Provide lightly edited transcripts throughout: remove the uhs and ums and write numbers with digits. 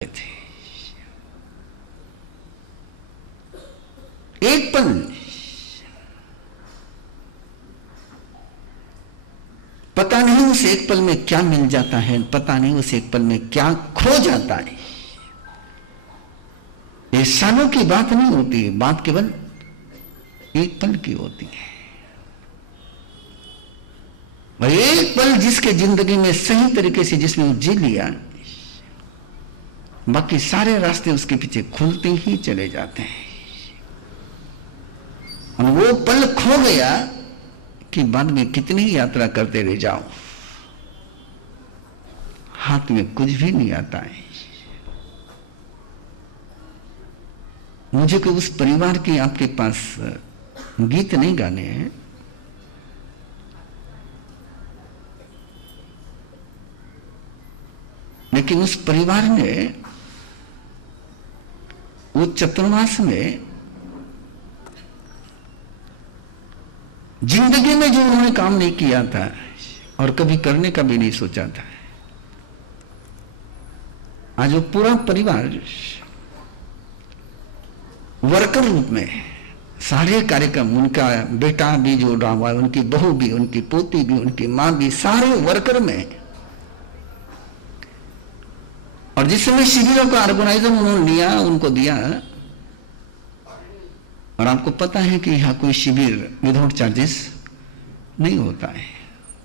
थे। एक पल पता नहीं उस एक पल में क्या मिल जाता है, पता नहीं उस एक पल में क्या खो जाता है। ये सालों की बात नहीं होती है, बात केवल एक पल की होती है। और एक पल जिसके जिंदगी में सही तरीके से जिसने वो जी लिया, बाकी सारे रास्ते उसके पीछे खुलते ही चले जाते हैं। और वो पल खो गया कि बाद में कितनी यात्रा करते रह जाओ, हाथ में कुछ भी नहीं आता है। मुझे को उस परिवार के आपके पास गीत नहीं गाने हैं, लेकिन उस परिवार ने वो चतुर्मास में जिंदगी में जो उन्होंने काम नहीं किया था और कभी करने का भी नहीं सोचा था, आज वो पूरा परिवार वर्कर रूप में सारे कार्यक्रम, उनका बेटा भी जो रहा हुआ है, उनकी बहू भी, उनकी पोती भी, उनकी मां भी, सारे वर्कर में। और जिस समय शिविरों का ऑर्गेनाइजर उन्होंने लिया, उनको दिया, और आपको पता है कि यहां कोई शिविर विदाउट चार्जेस नहीं होता है।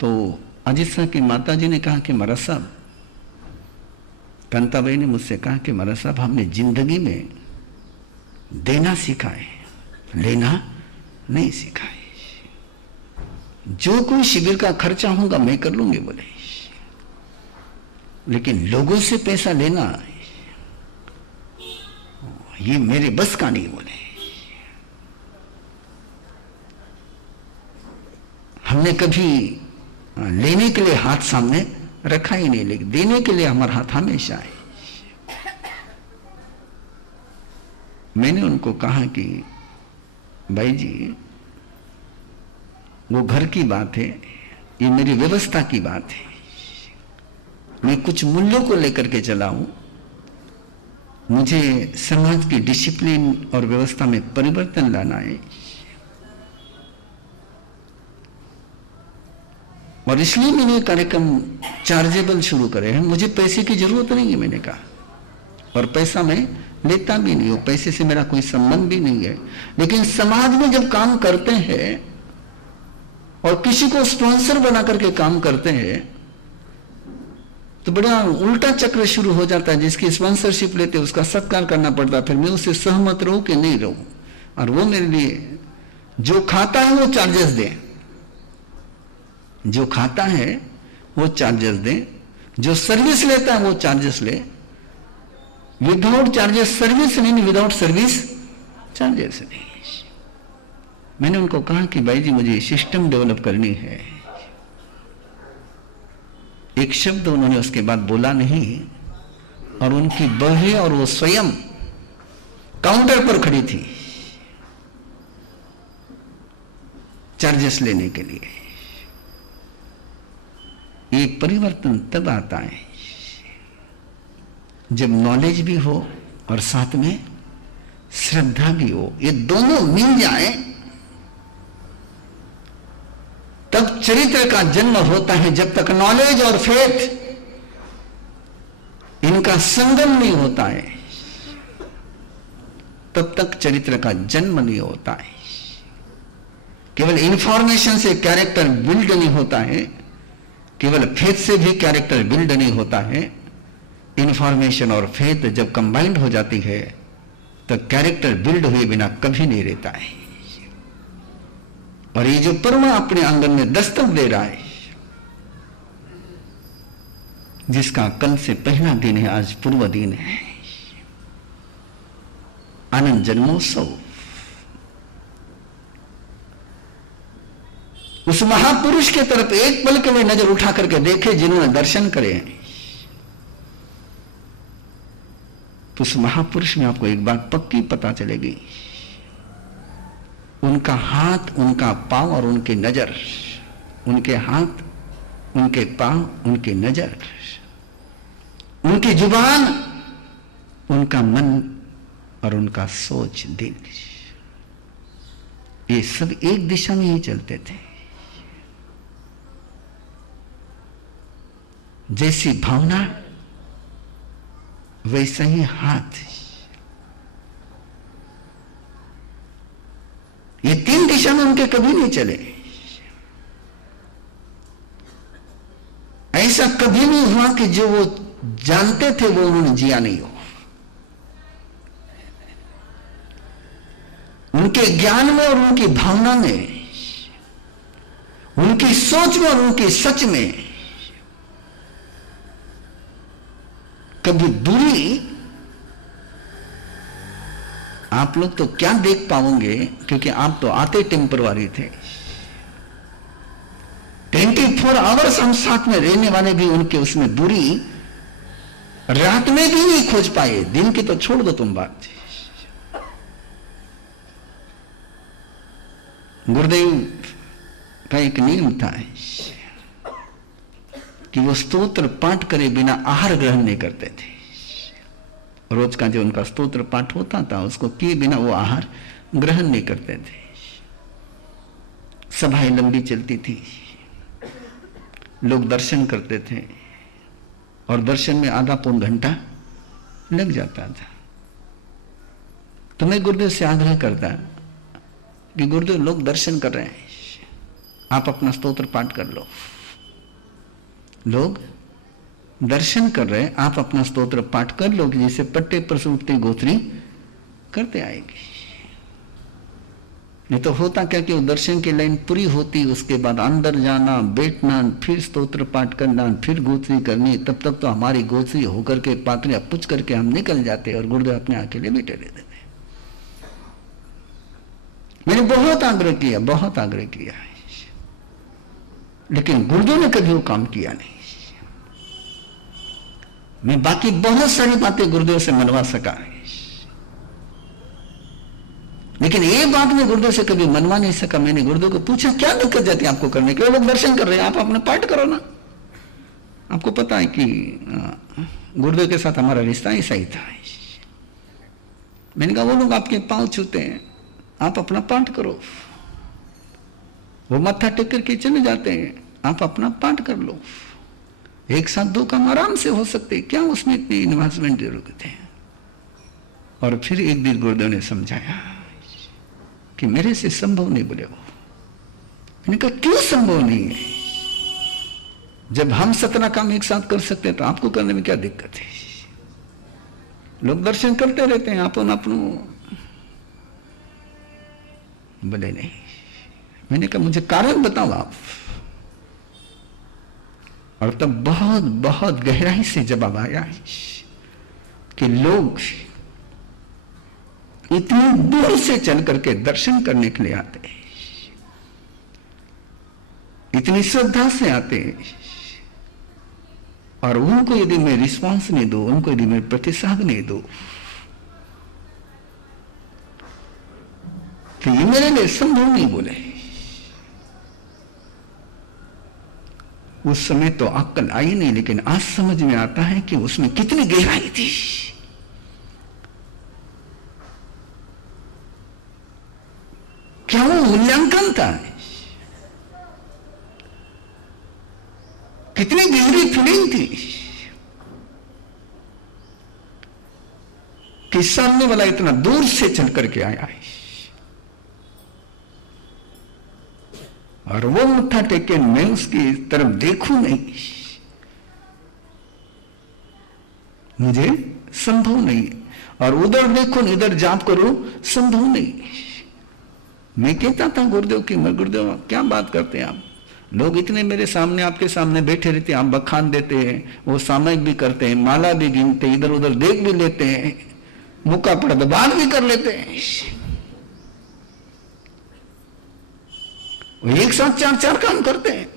तो अजीत शाह की माता जी ने कहा कि महाराज साहब, कांताबाई ने मुझसे कहा कि महाराज साहब, हमने जिंदगी में देना सीखा है, लेना नहीं सीखा है। जो कोई शिविर का खर्चा होगा मैं कर लूंगी बोले, लेकिन लोगों से पैसा लेना ये मेरे बस का नहीं बोले। हमने कभी लेने के लिए हाथ सामने रखा ही नहीं, लेकिन देने के लिए हमारा हाथ हमेशा है। मैंने उनको कहा कि भाई जी, वो घर की बात है, ये मेरी व्यवस्था की बात है। मैं कुछ मूल्यों को लेकर के चला हूं, मुझे समाज की डिसिप्लिन और व्यवस्था में परिवर्तन लाना है, और इसलिए मैंने कार्यक्रम चार्जेबल शुरू करे हैं। मुझे पैसे की जरूरत नहीं है, मैंने कहा, और पैसा मैं लेता भी नहीं हूं, पैसे से मेरा कोई संबंध भी नहीं है। लेकिन समाज में जब काम करते हैं और किसी को स्पॉन्सर बना करके काम करते हैं तो बड़ा उल्टा चक्र शुरू हो जाता है। जिसकी स्पॉन्सरशिप लेते उसका सत्कार करना पड़ता, फिर मैं उससे सहमत रहूं कि नहीं रहूं, और वो मेरे लिए जो खाता है वो चार्जेस दे, जो खाता है वो चार्जेस दे, जो सर्विस लेता है वो चार्जेस ले। विदाउट चार्जेस सर्विस नहीं, विदाउट सर्विस चार्जेस नहीं। मैंने उनको कहा कि भाई जी, मुझे सिस्टम डेवलप करनी है। एक शब्द उन्होंने उसके बाद बोला नहीं, और उनकी बहू और वो स्वयं काउंटर पर खड़ी थी चार्जेस लेने के लिए। एक परिवर्तन तब आता है जब नॉलेज भी हो और साथ में श्रद्धा भी हो, ये दोनों मिल जाए तब चरित्र का जन्म होता है। जब तक नॉलेज और फेथ इनका संगम नहीं होता है तब तक चरित्र का जन्म नहीं होता है। केवल इंफॉर्मेशन से कैरेक्टर बिल्ड नहीं होता है, केवल फेथ से भी कैरेक्टर बिल्ड नहीं होता है। इंफॉर्मेशन और फेथ जब कंबाइंड हो जाती है तो कैरेक्टर बिल्ड हुए बिना कभी नहीं रहता है। और ये जो पर्व अपने आंगन में दस्तक दे रहा है, जिसका कल से पहला दिन है, आज पूर्व दिन है, आनंद जन्मोत्सव, उस महापुरुष के तरफ एक पल के लिए नजर उठा करके देखे जिन्होंने दर्शन करे, तो उस महापुरुष में आपको एक बात पक्की पता चलेगी, उनका हाथ, उनका पांव और उनकी नजर, उनके हाथ, उनके पांव, उनकी नजर, उनकी जुबान उनका मन और उनका सोच, दिल, ये सब एक दिशा में ही चलते थे। जैसी भावना वैसा ही हाथ। ये तीन दिशा में उनके कभी नहीं चले। ऐसा कभी नहीं हुआ कि जो वो जानते थे वो उन्होंने जिया नहीं हो। उनके ज्ञान में और उनकी भावना में, उनकी सोच में और उनकी सच में कभी दूरी आप लोग तो क्या देख पाओगे, क्योंकि आप तो आते टेम्परवारी थे। 24 आवर्स हम साथ में रहने वाले भी उनके उसमें दूरी रात में भी नहीं खोज पाए। दिन की तो छोड़ दो तुम बात। गुरुदेव का एक नियम था कि वो स्तोत्र पाठ करे बिना आहार ग्रहण नहीं करते थे। रोज का जो उनका स्तोत्र पाठ होता था उसको किए बिना वो आहार ग्रहण नहीं करते थे। सभाएं लंबी चलती थी, लोग दर्शन करते थे और दर्शन में आधा पौन घंटा लग जाता था। तो मैं गुरुदेव से आग्रह करता कि गुरुदेव लोग दर्शन कर रहे हैं, आप अपना स्तोत्र पाठ कर लो। लोग दर्शन कर रहे हैं, आप अपना स्तोत्र पाठ कर लो कि जिसे पट्टे पर से उठती गोत्री करते आएगी। नहीं तो होता क्या कि वो दर्शन की लाइन पूरी होती, उसके बाद अंदर जाना, बैठना, फिर स्तोत्र पाठ करना, फिर गोत्री करनी, तब तक तो हमारी गोत्री होकर के पात्रियां पुछ करके हम निकल जाते और गुरुदेव अपने अकेले बैठे रहते थे। मैंने बहुत आग्रह किया, बहुत आग्रह किया, लेकिन गुरुदेव ने कभी वो काम किया नहीं। मैं बाकी बहुत सारी बातें गुरुदेव से मनवा सका, लेकिन ये बात मैं गुरुदेव से कभी मनवा नहीं सका। मैंने गुरुदेव को पूछा क्या दिक्कत जाती है आपको करने के? लोग दर्शन कर रहे हैं, आप अपना पाठ करो ना। आपको पता है कि गुरुदेव के साथ हमारा रिश्ता ऐसा ही था। मैंने कहा वो लोग आपके पांव छूते हैं, आप अपना पाठ करो। वो मत्था टेक करके चले जाते हैं, आप अपना पाठ कर लो। एक साथ दो काम आराम से हो सकते, क्या उसमें इतनी इन्वेस्टमेंट जरूरत है? और फिर एक दिन गुरुदेव ने समझाया कि मेरे से संभव नहीं। बोले वो, मैंने कहा क्यों संभव नहीं है? जब हम 17 काम एक साथ कर सकते हैं तो आपको करने में क्या दिक्कत है? लोग दर्शन करते रहते हैं अपन अपनों। बोले नहीं। मैंने कहा मुझे कारण बताओ आप। और तब बहुत बहुत गहराई से जवाब आया कि लोग इतनी दूर से चल करके दर्शन करने के लिए आते, इतनी श्रद्धा से आते, और उनको यदि मैं रिस्पांस नहीं दूं, उनको यदि मैं प्रतिसाद नहीं दूं, तो ये मेरे लिए संभव नहीं। बोले उस समय तो अक्ल आई नहीं, लेकिन आज समझ में आता है कि उसमें कितनी गहराई थी। क्या वो मूल्यांकन था? कितनी गहरी फीलिंग थी कि सामने वाला इतना दूर से चल करके आया है और वो मत्था टेके, मैं उसकी तरफ देखूं नहीं, मुझे संभव नहीं। और उधर देखो इधर जाप करो, संभव नहीं। मैं कहता था गुरुदेव की, मैं गुरुदेव क्या बात करते हैं आप? लोग इतने मेरे सामने, आपके सामने बैठे रहते हैं, आप बखान देते हैं, वो सामयिक भी करते हैं, माला भी गिनते, इधर उधर देख भी लेते हैं, मुक्का पड़ बात भी कर लेते हैं। वो एक साथ 4-4 काम करते हैं।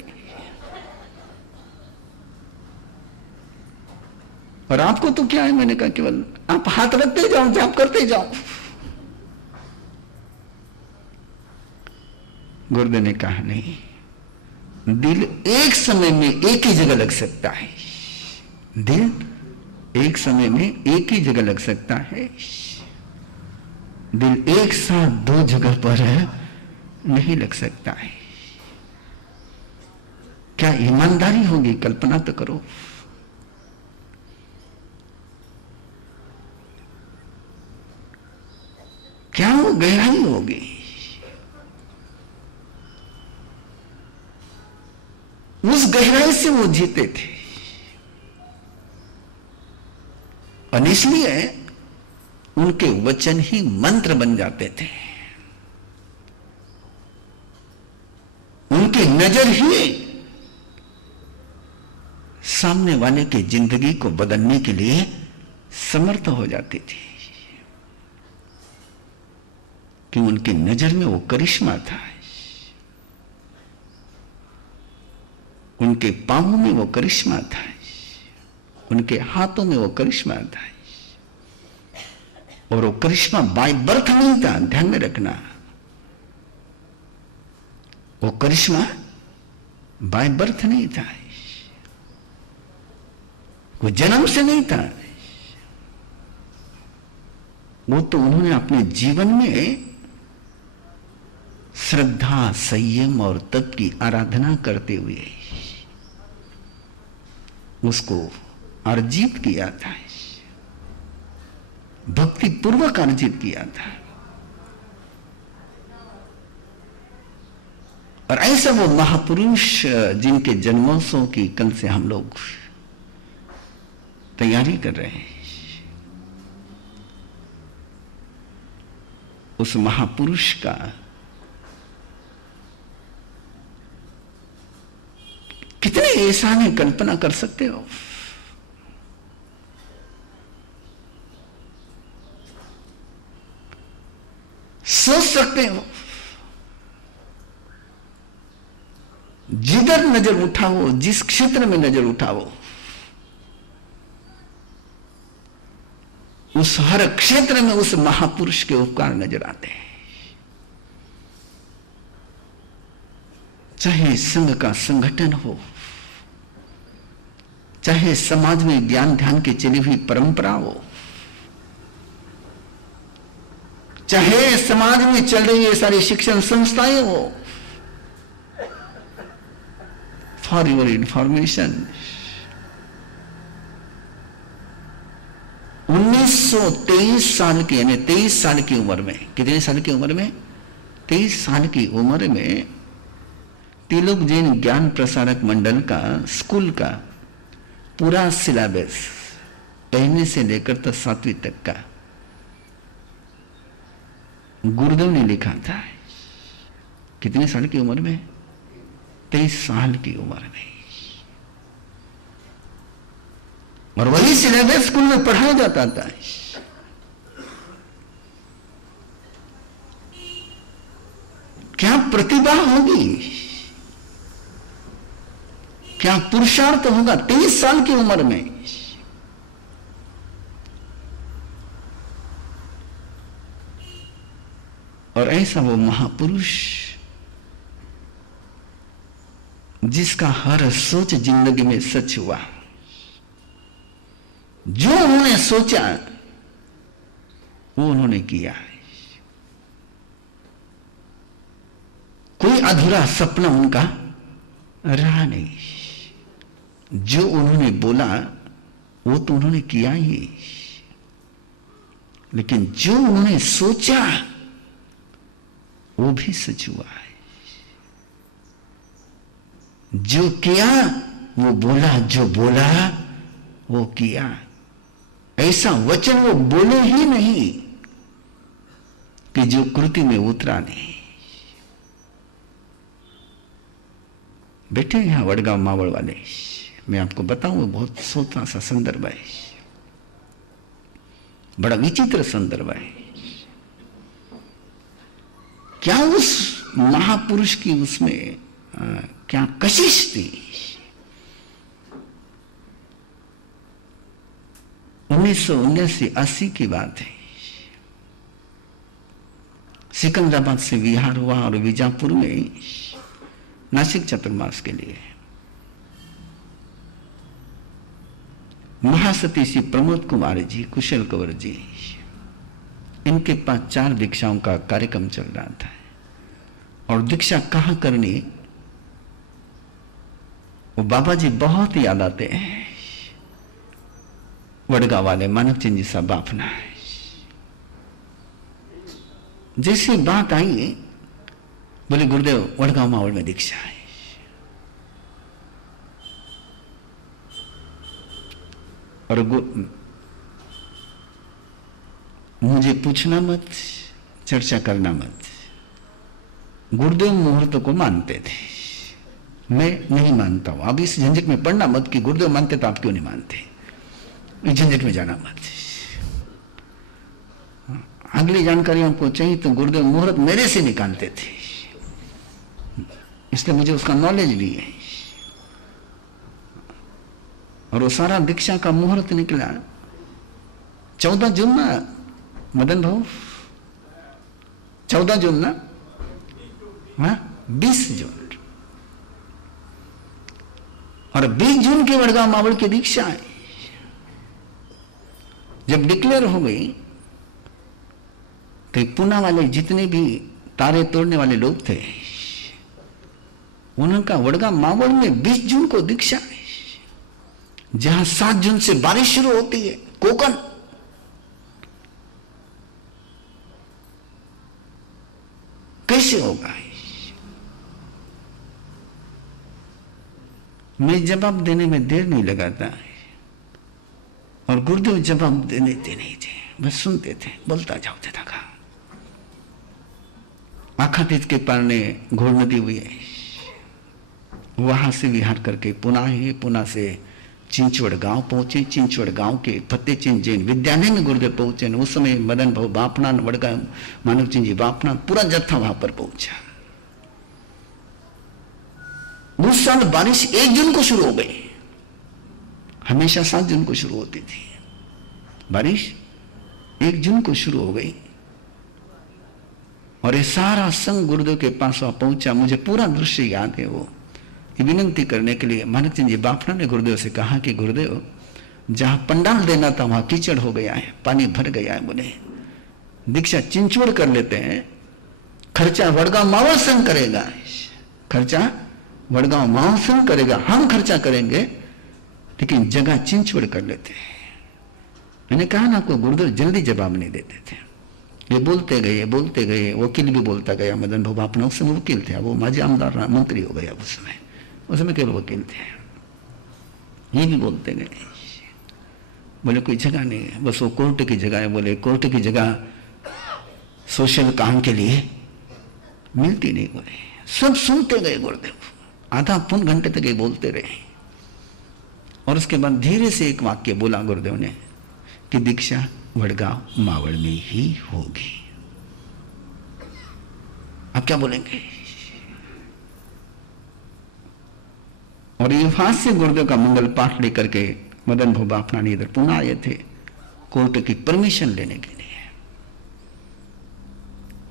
और आपको तो क्या है? मैंने कहा केवल आप हाथ रखते जाओ, जाप करते जाओ। गुरुदेव ने कहा नहीं, दिल एक समय में एक ही जगह लग सकता है। दिल एक समय में एक ही जगह लग सकता है, दिल एक साथ दो जगह पर नहीं लग सकता है। क्या ईमानदारी होगी? कल्पना तो करो। क्या वो गहराई होगी? उस गहराई से वो जीते थे, और इसलिए उनके वचन ही मंत्र बन जाते थे, उनकी नजर ही सामने वाले की जिंदगी को बदलने के लिए समर्थ हो जाती थी, कि उनकी नजर में वो करिश्मा था, उनके पांवों में वो करिश्मा था, उनके हाथों में वो करिश्मा था, और वो करिश्मा बाय बर्थ नहीं था। ध्यान में रखना, वो करिश्मा बाय बर्थ नहीं था, वो जन्म से नहीं था। वो तो उन्होंने अपने जीवन में श्रद्धा, संयम और तप की आराधना करते हुए उसको अर्जित किया था, भक्ति पूर्वक अर्जित किया था। और ऐसा वो महापुरुष जिनके जन्मोत्सव की कल से हम लोग तैयारी कर रहे हैं, उस महापुरुष का कितने एहसान है, कल्पना कर सकते हो? सोच सकते हो? जिधर नजर उठाओ, जिस क्षेत्र में नजर उठाओ, उस हर क्षेत्र में उस महापुरुष के उपकार नजर आते हैं। चाहे संघ का संगठन हो, चाहे समाज में ज्ञान ध्यान की चली हुई परंपरा हो, चाहे समाज में चल रही ये सारी शिक्षण संस्थाएं हो। फॉर योर इंफॉर्मेशन, 1923 साल की, यानी 23 साल की उम्र में, कितने साल की उम्र में? 23 साल की उम्र में तिलक जैन ज्ञान प्रसारक मंडल का स्कूल का पूरा सिलेबस, पहले से लेकर तो 7वीं तक का, गुरुदेव ने लिखा था। कितने साल की उम्र में? 23 साल की उम्र में। और वही सिलेबस स्कूल में पढ़ाया जाता था। क्या प्रतिभा होगी, क्या पुरुषार्थ होगा 23 साल की उम्र में। और ऐसा वो महापुरुष जिसका हर सोच जिंदगी में सच हुआ, जो उन्होंने सोचा वो उन्होंने किया। कोई अधूरा सपना उनका रहा नहीं। जो उन्होंने बोला वो तो उन्होंने किया ही, लेकिन जो उन्होंने सोचा वो भी सच हुआ है। जो किया वो बोला, जो बोला वो किया। ऐसा वचन वो बोले ही नहीं कि जो कृति में उतरा नहीं। बैठे यहां वडगांव मावड़ वाले, मैं आपको बताऊं, वो बहुत सोचा सा संदर्भ है, बड़ा विचित्र संदर्भ है। क्या उस महापुरुष की उसमें क्या कशिश थी। 1979-80 की बात है। सिकंदराबाद से विहार हुआ और बीजापुर में नासिक चतुर्मास के लिए महासती श्री प्रमोद कुमार जी, कुशल कंवर जी, इनके पास 4 दीक्षाओं का कार्यक्रम चल रहा था। और दीक्षा कहाँ करनी, वो बाबा जी बहुत याद आते हैं। वडगांव वाले मानव चंद जी साहब बापना, जैसी बात आई बोले गुरुदेव वडगांव मावड़ में दीक्षा है। और मुझे पूछना मत, चर्चा करना मत। गुरुदेव मुहूर्त को मानते थे, मैं नहीं मानता हूं। अब इस झंझट में पढ़ना मत कि गुरुदेव मानते तो आप क्यों नहीं मानते, इस झंझट में जाना मत। अगली जानकारी आपको चाहिए तो गुरुदेव मुहूर्त मेरे से निकालते थे, इसलिए मुझे उसका नॉलेज भी है। और वो सारा दीक्षा का मुहूर्त निकला 14 जून ना मदन भाऊ, 14 जून ना, हाँ 20 जून। और 20 जून के वडगांव मावड़ की दीक्षा है। जब डिक्लेयर हो गई तो पूना वाले जितने भी तारे तोड़ने वाले लोग थे, उनका वडगांव मावड़ में 20 जून को दीक्षा है, जहां 7 जून से बारिश शुरू होती है। कोकण कैसे होगा? मैं जवाब देने में देर नहीं लगाता है, और गुरुदेव जवाब देते नहीं थे, बस सुनते थे, बोलता जाते था। आखातीत के पार ने घोड़ नदी हुई है, वहां से विहार करके पुना है, पुना से चिंचवड़ गांव पहुंचे। चिंचवड़ गांव के फतेहचंद जैन विद्यालय में गुरुदेव पहुंचे। उस समय मदन भाऊ बापना, वडगांव मानवचंद जी बापना, पूरा जत्था वहां पर पहुंचा। उस साल बारिश 1 जून को शुरू हो गई, हमेशा 7 जून को शुरू होती थी। बारिश 1 जून को शुरू हो गई, और ये सारा संघ गुरुदेव के पास वहां पहुंचा। मुझे पूरा दृश्य याद है। वो विनती करने के लिए मानवचंद जी बापना ने गुरुदेव से कहा कि गुरुदेव, जहां पंडाल देना था वहां कीचड़ हो गया है, पानी भर गया है, बोले दीक्षा चिंचवड़ कर लेते हैं, खर्चा वडगांव मावड़ संघ करेगा, खर्चा वडगांव मावड़ संघ करेगा, हम खर्चा करेंगे, लेकिन जगह चिंचवड़ कर लेते हैं। मैंने कहा ना, आपको गुरुदेव जल्दी जवाब नहीं देते थे। ये बोलते गए। वकील भी बोलता गया, मदन भाऊ बापना उस समय वकील थे, वो माजी आमदार मंत्री हो गया उस समय केवल वकील थे। ये भी बोलते गए, बोले कोई जगह नहीं है, बस वो कोर्ट की जगह है। बोले कोर्ट की जगह सोशल काम के लिए मिलती नहीं। बोले सब सुनते गए गुरुदेव, आधा पौन घंटे तक ये बोलते रहे। और उसके बाद धीरे से एक वाक्य बोला गुरुदेव ने कि दीक्षा वडगांव मावड़ में ही होगी। अब क्या बोलेंगे? और ये वहां से गुरुदेव का मंगल पाठ लेकर के मदन भाऊ बापना ने इधर पुणे आए थे कोर्ट की परमिशन लेने के लिए।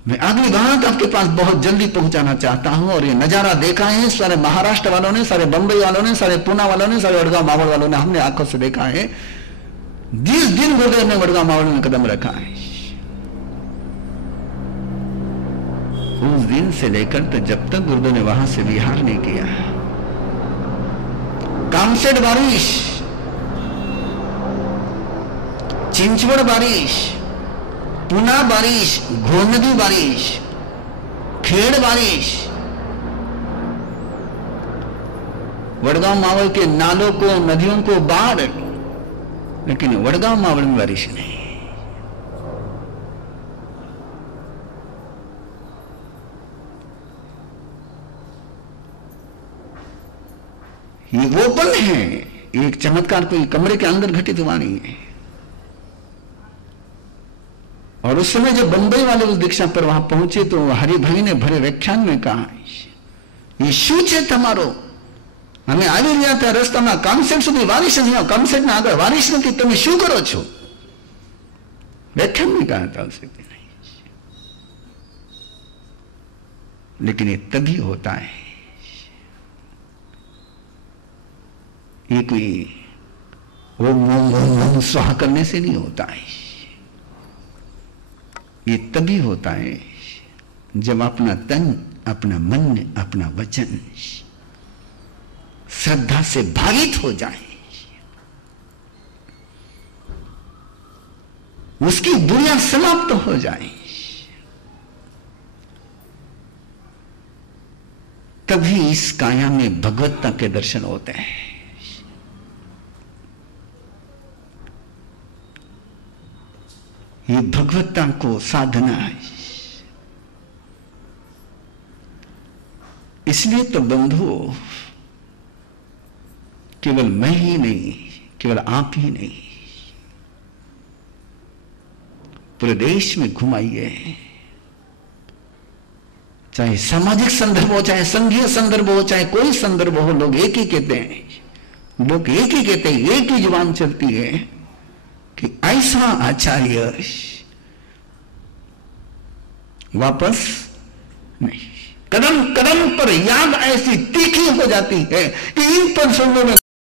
मैं अगली बात आपके पास बहुत जल्दी पहुंचाना चाहता हूं। और ये नजारा देखा है सारे महाराष्ट्र वालों ने, सारे बंबई वालों ने, सारे पूना वालों ने, सारे वडगांव मावड़ वालों ने, हमने आंखों से देखा है। जिस दिन गुरुदेव ने वडगांव मावड़ में कदम रखा है, उस दिन से लेकर तो जब तक गुरुदेव ने वहां से विहार नहीं किया, कामसेड बारिश, चिंचवड़ बारिश, पुना बारिश, घोड़नदी बारिश, खेड़ बारिश, वडगांव मावड़ के नालों को, नदियों को बाढ़, लेकिन वडगांव मावड़ में बारिश नहीं। ये वो पल है, एक चमत्कार कोई कमरे के अंदर घटित हुआ नहीं है। और उस समय जब बंबई वाले उस दीक्षा पर वहां पहुंचे तो हरि भाई ने भरे व्याख्यान में कहा, ये शू છે તમારો, અમે આવી રહ્યા હતા રસ્તામાં, કામસેટ સુધી વારિશ નહીં, કામસેટના આગળ વારિશ નથી, તમે શું કરો છો? व्याख्यान में कहा था उसे भी नहीं। लेकिन ये तभी होता है, ये कोई वो मोम स्वाहा करने से नहीं होता है। ये तभी होता है जब अपना तन, अपना मन, अपना वचन श्रद्धा से भावित हो जाए, उसकी बुराइयां समाप्त हो जाए, तभी इस काया में भगवत्ता के दर्शन होते हैं। ये भगवत्ता को साधना है। इसलिए तो बंधु, केवल मैं ही नहीं, केवल आप ही नहीं, पूरे देश में घुमाइए, चाहे सामाजिक संदर्भ हो, चाहे संघीय संदर्भ हो, चाहे कोई संदर्भ हो, लोग एक ही कहते हैं, लोग एक ही कहते हैं, एक ही जुबान चलती है कि ऐसा आचार्य वापस नहीं। कदम कदम पर याद ऐसी तीखी हो जाती है कि इन पंचों में